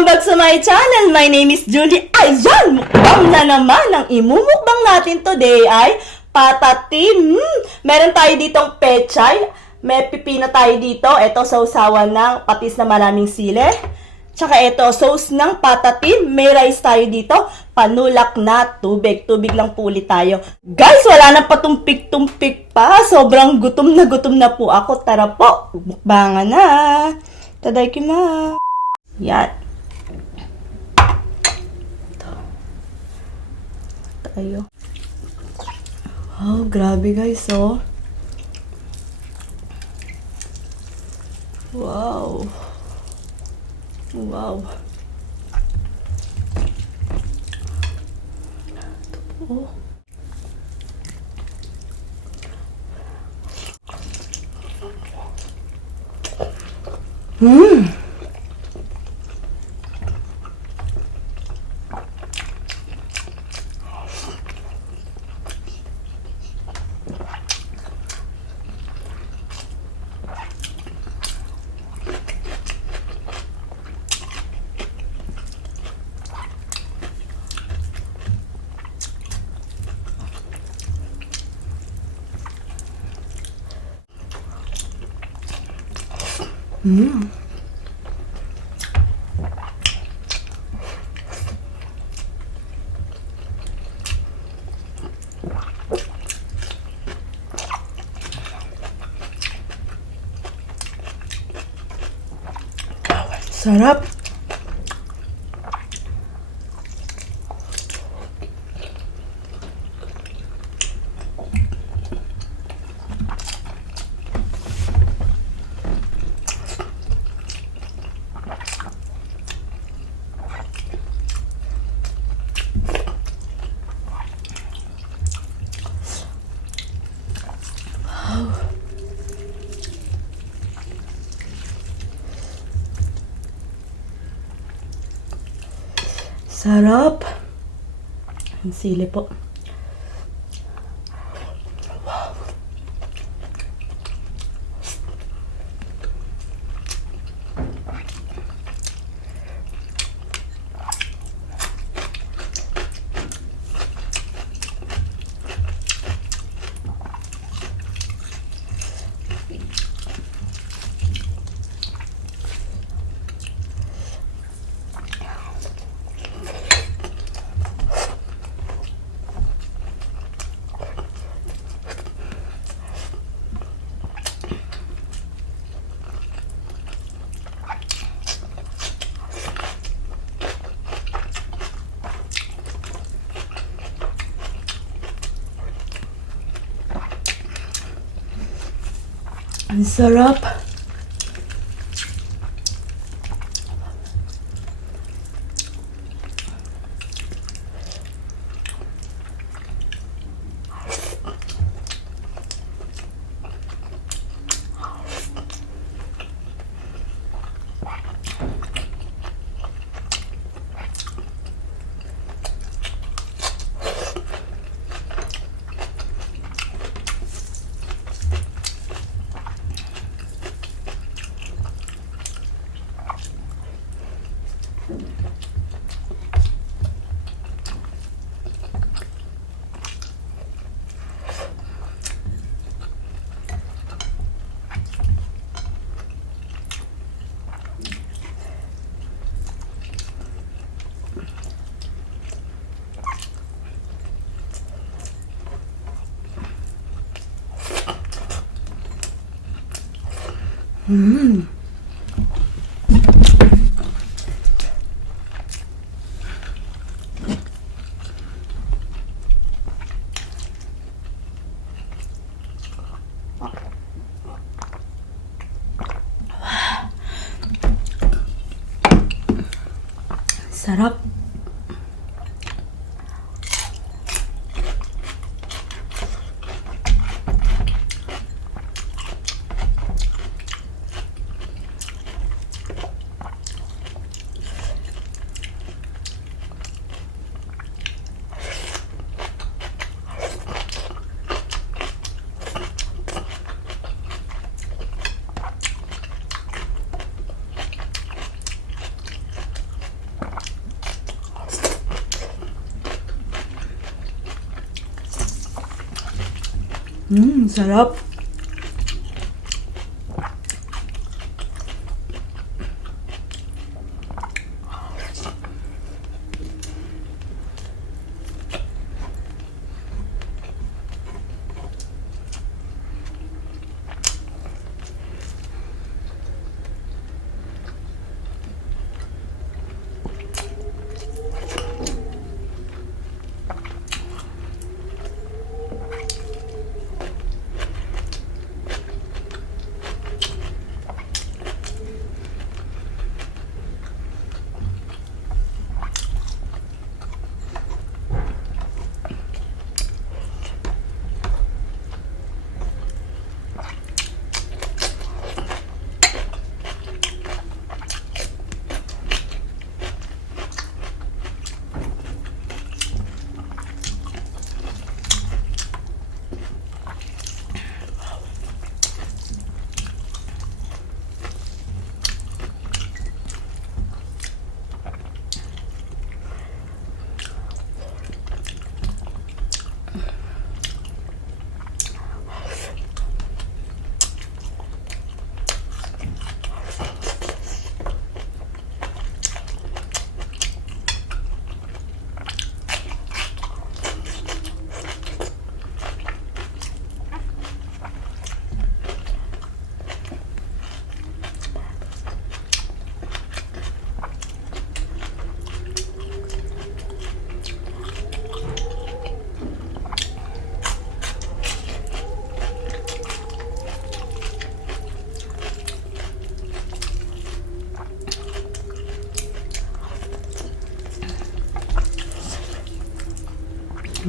Welcome back to my channel. My name is Julie. Ayan! Mukbang na naman. Ang imumukbang natin today ay patatim. Meron tayo ditong pechay. May pipino tayo dito. Ito, sausawan ng patis na maraming sili. Tsaka ito, sauce ng patatim. May rice tayo dito. Panulak na tubig. Tubig lang po ulit tayo. Guys, wala nang patumpik-tumpik pa. Sobrang gutom na po ako. Tara po, mukbangan na. Tadaikimasu. Yan. Ito. Tayo. Wow, grabe guys, oh. Wow. Wow. Ito po. Sarap. Sarap. Ang sili po. Ang sarap. Sarap. Sarap.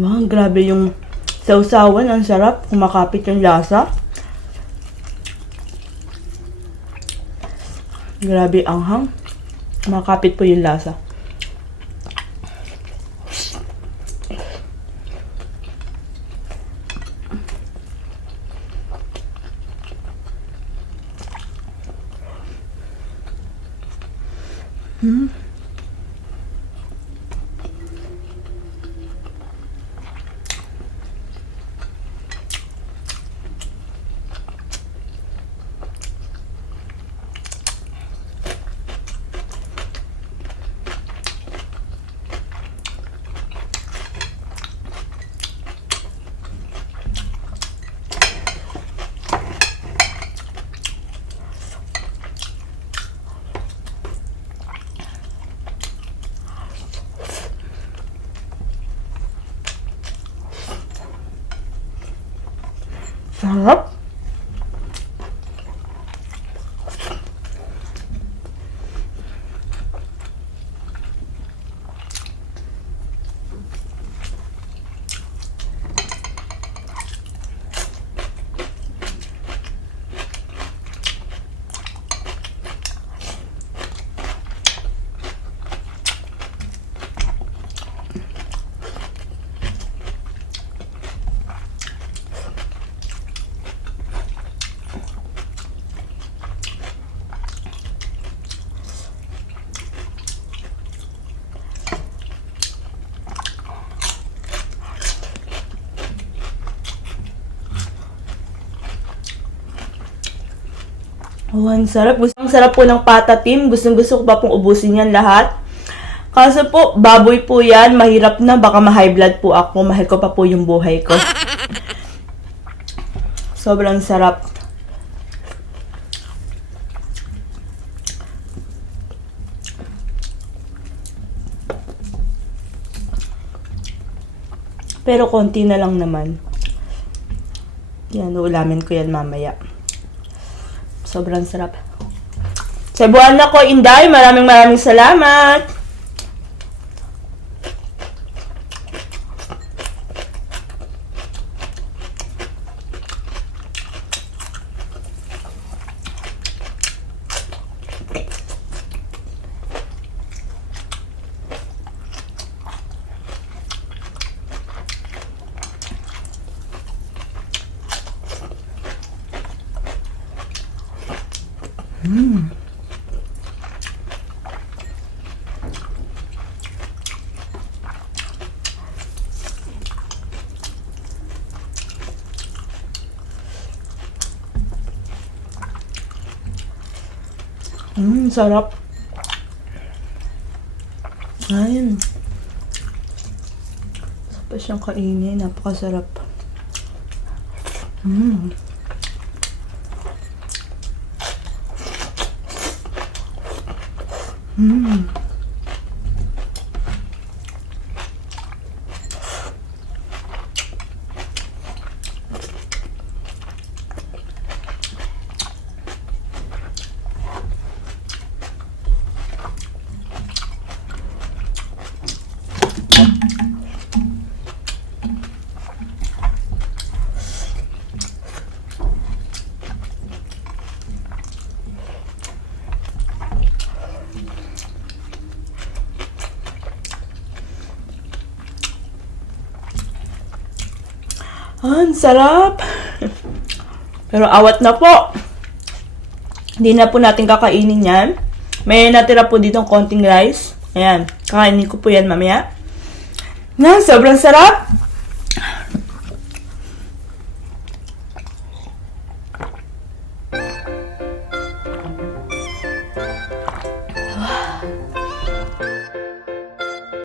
Wow, grabe yung sausawan. Ang sarap. Kumakapit yung lasa. Grabe anghang. Kumakapit po yung lasa. Sarap. Oh, ang sarap. Ang sarap po ng patatim. Gustong-gusto ko pa pong ubusin yan lahat. Kaso po, baboy po yan. Mahirap na. Baka ma-high blood po ako. Mahal ko pa po yung buhay ko. Sobrang sarap. Pero konti na lang naman. Yan, uulamin ko yan mamaya. Sobrang sarap. Cebuana ko, Inday. Maraming salamat. Sarap. Ayun. Sarap siyang kainin. Napakasarap. Ang sarap! Pero awat na po. Hindi na po natin kakainin yan. May natira po ditong konting rice. Ayan. Kakainin ko po yan mamaya. Na, sobrang sarap!